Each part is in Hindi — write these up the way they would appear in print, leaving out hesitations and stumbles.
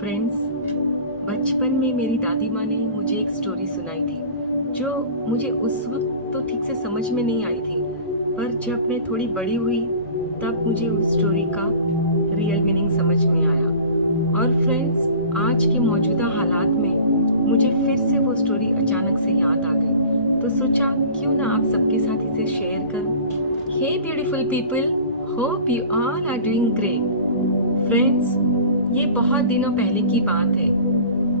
फ्रेंड्स, बचपन में मेरी दादी माँ ने मुझे एक स्टोरी सुनाई थी जो मुझे उस वक्त तो ठीक से समझ में नहीं आई थी, पर जब मैं थोड़ी बड़ी हुई तब मुझे उस स्टोरी का रियल मीनिंग समझ में आया। और फ्रेंड्स, आज के मौजूदा हालात में मुझे फिर से वो स्टोरी अचानक से याद आ गई, तो सोचा क्यों ना आप सबके साथ इसे शेयर करूं। Hey beautiful people, hope you all are doing great. Friends, ये बहुत दिनों पहले की बात है।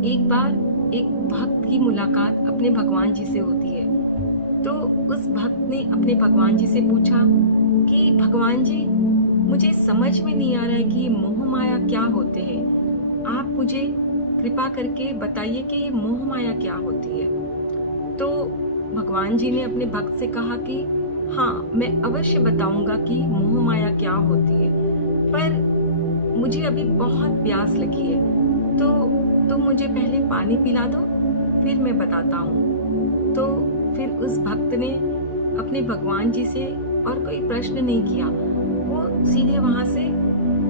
एक बार एक भक्त की मुलाकात अपने भगवान जी से होती है। तो उस भक्त ने अपने भगवान जी से पूछा कि भगवान जी, मुझे समझ में नहीं आ रहा है कि मोह माया क्या होते हैं। आप मुझे कृपा करके बताइए कि ये मोह माया क्या होती है। तो भगवान जी ने अपने भक्त से कहा कि हाँ, मैं अवश्य बताऊंगा कि मोह माया क्या होती है, पर मुझे अभी बहुत प्यास लगी है, तो मुझे पहले पानी पिला दो, फिर मैं बताता हूँ। तो फिर उस भक्त ने अपने भगवान जी से और कोई प्रश्न नहीं किया, वो सीधे वहां से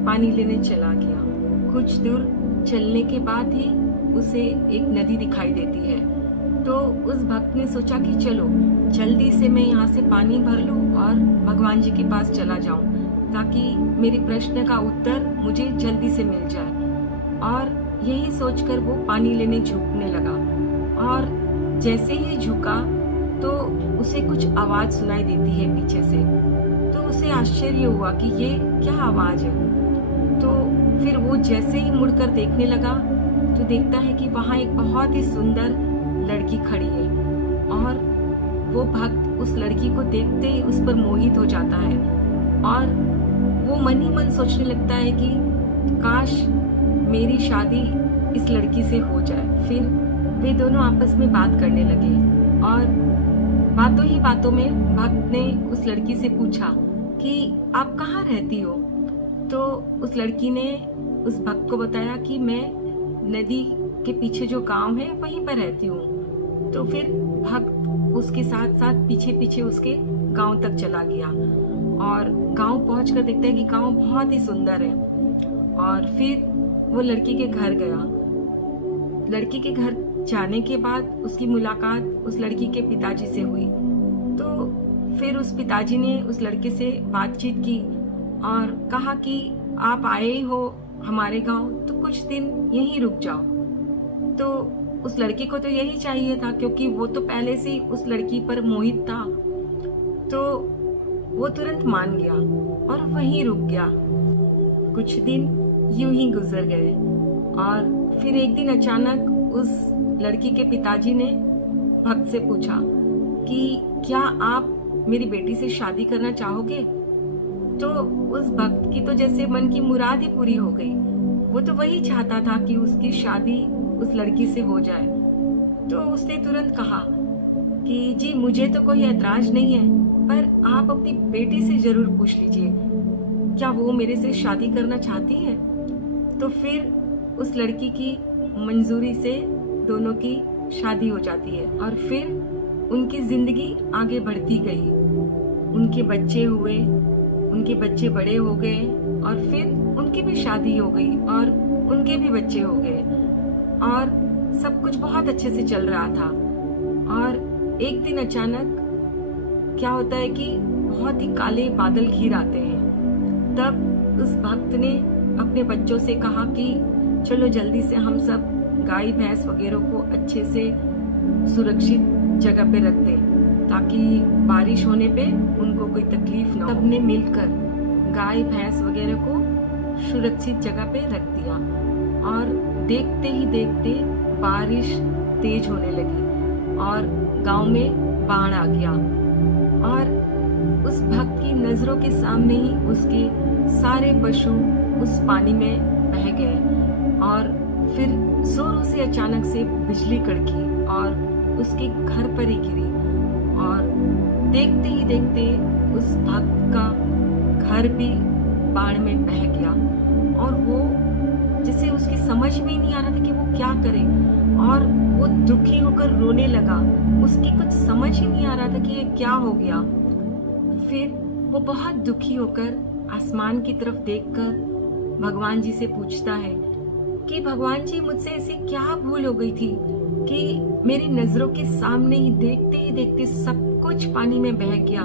पानी लेने चला गया। कुछ दूर चलने के बाद ही उसे एक नदी दिखाई देती है। तो उस भक्त ने सोचा कि चलो जल्दी से मैं यहाँ से पानी भर लूँ और भगवान जी के पास चला जाऊँ, ताकि मेरे प्रश्न का उत्तर मुझे जल्दी से मिल जाए। और यही सोचकर वो पानी लेने झुकने लगा, और जैसे ही झुका तो उसे कुछ आवाज सुनाई देती है पीछे से। तो उसे आश्चर्य हुआ कि ये क्या आवाज है। तो फिर वो जैसे ही मुड़कर देखने लगा तो देखता है कि वहाँ एक बहुत ही सुंदर लड़की खड़ी है, और वो भक्त उस लड़की को देखते ही उस पर मोहित हो जाता है, और वो मन ही मन सोचने लगता है कि काश मेरी शादी इस लड़की से हो जाए। फिर वे दोनों आपस में बात करने लगे, और बातों ही बातों में भक्त ने उस लड़की से पूछा कि आप कहाँ रहती हो। तो उस लड़की ने उस भक्त को बताया कि मैं नदी के पीछे जो गांव है वहीं पर रहती हूँ। तो फिर भक्त उसके साथ साथ पीछे पीछे उसके गांव तक चला गया, और गांव पहुंचकर देखता है कि गांव बहुत ही सुंदर है। और फिर वो लड़की के घर गया। लड़की के घर जाने के बाद उसकी मुलाकात उस लड़की के पिताजी से हुई। तो फिर उस पिताजी ने उस लड़के से बातचीत की और कहा कि आप आए हो हमारे गांव, तो कुछ दिन यहीं रुक जाओ। तो उस लड़के को तो यही चाहिए था, क्योंकि वो तो पहले से ही उस लड़की पर मोहित था। तो वो तुरंत मान गया और वहीं रुक गया। कुछ दिन यूं ही गुजर गए, और फिर एक दिन अचानक उस लड़की के पिताजी ने भक्त से पूछा कि क्या आप मेरी बेटी से शादी करना चाहोगे। तो उस भक्त की तो जैसे मन की मुराद ही पूरी हो गई। वो तो वही चाहता था कि उसकी शादी उस लड़की से हो जाए। तो उसने तुरंत कहा कि जी, मुझे तो कोई ऐतराज नहीं है, पर आप अपनी बेटी से जरूर पूछ लीजिए, क्या वो मेरे से शादी करना चाहती है। तो फिर उस लड़की की मंजूरी से दोनों की शादी हो जाती है, और फिर उनकी जिंदगी आगे बढ़ती गई। उनके बच्चे हुए, उनके बच्चे बड़े हो गए, और फिर उनकी भी शादी हो गई और उनके भी बच्चे हो गए, और सब कुछ बहुत अच्छे से चल रहा था। और एक दिन अचानक क्या होता है कि बहुत ही काले बादल घिर आते हैं। तब उस भक्त ने अपने बच्चों से कहा कि चलो जल्दी से हम सब गाय भैंस वगैरह को अच्छे से सुरक्षित जगह पे रख दें, ताकि बारिश होने पे उनको कोई तकलीफ ना हो। सबने मिलकर गाय भैंस वगैरह को सुरक्षित जगह पे रख दिया, और देखते ही देखते बारिश तेज होने लगी और गांव में बाढ़ आ गया। और उस भक्त की नजरों के सामने ही उसके सारे पशु उस पानी में बह गए, और फिर जोरों से अचानक से बिजली कड़की और उसके घर पर ही गिरी, और देखते ही देखते उस भक्त का घर भी बाढ़ में बह गया। और वो जैसे उसकी समझ में ही नहीं आ रहा था कि वो क्या करे, और वो दुखी होकर रोने लगा। उसकी कुछ समझ ही नहीं आ रहा था कि ये क्या हो गया। फिर वो बहुत दुखी होकर आसमान की तरफ देखकर भगवान जी से पूछता है कि भगवान जी मुझसे ऐसी क्या भूल हो गई थी कि मेरी नजरों के सामने ही देखते सब कुछ पानी में बह गया।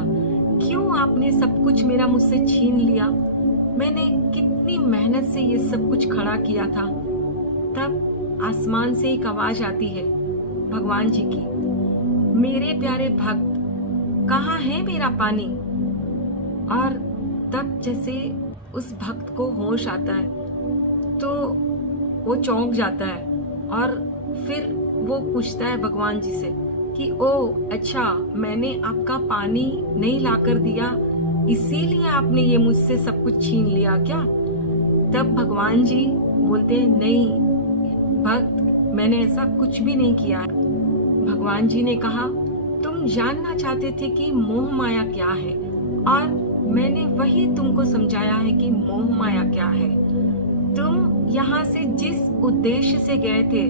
क्यों आपने सब कुछ मेरा मुझसे छीन लिया? मैंने कितनी मेहनत से ये सब कुछ खड़ा किया था। तब आसमान से एक आवाज आती है भगवान जी की, मेरे प्यारे भक्त, कहाँ है मेरा पानी? और तब जैसे उस भक्त को होश आता है तो वो चौंक जाता है और फिर वो पूछता है भगवान जी से कि ओ अच्छा, मैंने आपका पानी नहीं लाकर दिया इसीलिए आपने ये मुझसे सब कुछ छीन लिया क्या? तब भगवान जी बोलते हैं, नहीं भक्त, मैंने ऐसा कुछ भी नहीं किया। भगवान जी ने कहा, तुम जानना चाहते थे कि मोह माया क्या है और मैंने वही तुमको समझाया है कि मोह माया क्या है। तुम यहाँ से जिस उद्देश्य से गए थे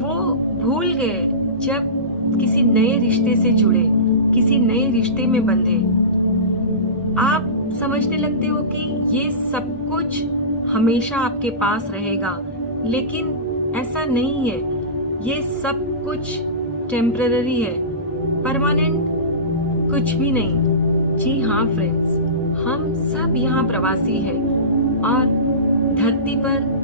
वो भूल गए जब किसी नए रिश्ते से जुड़े, किसी नए रिश्ते में बंधे। आप समझने लगते हो कि ये सब कुछ हमेशा आपके पास रहेगा, लेकिन ऐसा नहीं है। ये सब कुछ टेम्पररी है, परमानेंट कुछ भी नहीं। जी हाँ फ्रेंड्स, हम सब यहाँ प्रवासी हैं और धरती पर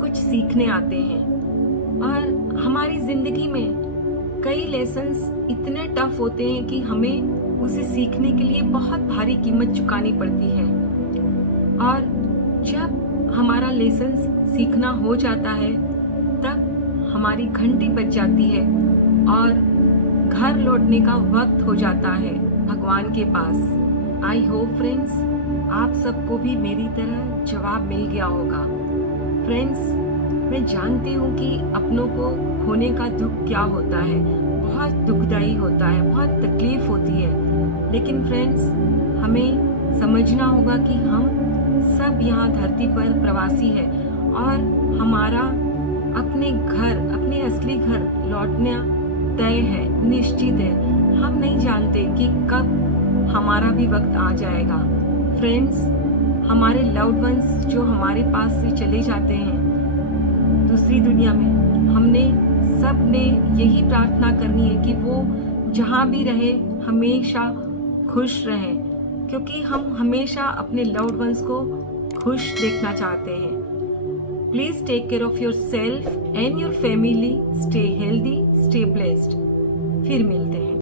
कुछ सीखने आते हैं और हमारी जिंदगी में कई लेसन्स इतने टफ होते हैं कि हमें उसे सीखने के लिए बहुत भारी कीमत चुकानी पड़ती है। और जब हमारा लेसन्स सीखना हो जाता है तब हमारी घंटी बज जाती है और घर लौटने का वक्त हो जाता है भगवान के पास। आई होप फ्रेंड्स आप सबको भी मेरी तरह जवाब मिल गया होगा। फ्रेंड्स, मैं जानती हूँ कि अपनों को खोने का दुख क्या होता है, बहुत दुखदाई होता है, बहुत तकलीफ होती है। लेकिन फ्रेंड्स, हमें समझना होगा कि हम सब यहाँ धरती पर प्रवासी है और हमारा अपने घर, अपने असली घर लौटना तय है, निश्चित है। हम नहीं जानते कि कब हमारा भी वक्त आ जाएगा। फ्रेंड्स, हमारे लव्ड वंस जो हमारे पास से चले जाते हैं दूसरी दुनिया में, हमने सब ने यही प्रार्थना करनी है कि वो जहाँ भी रहे हमेशा खुश रहें, क्योंकि हम हमेशा अपने लव्ड वंस को खुश देखना चाहते हैं। Please take care of yourself and your family. Stay healthy, stay blessed. फिर मिलते हैं।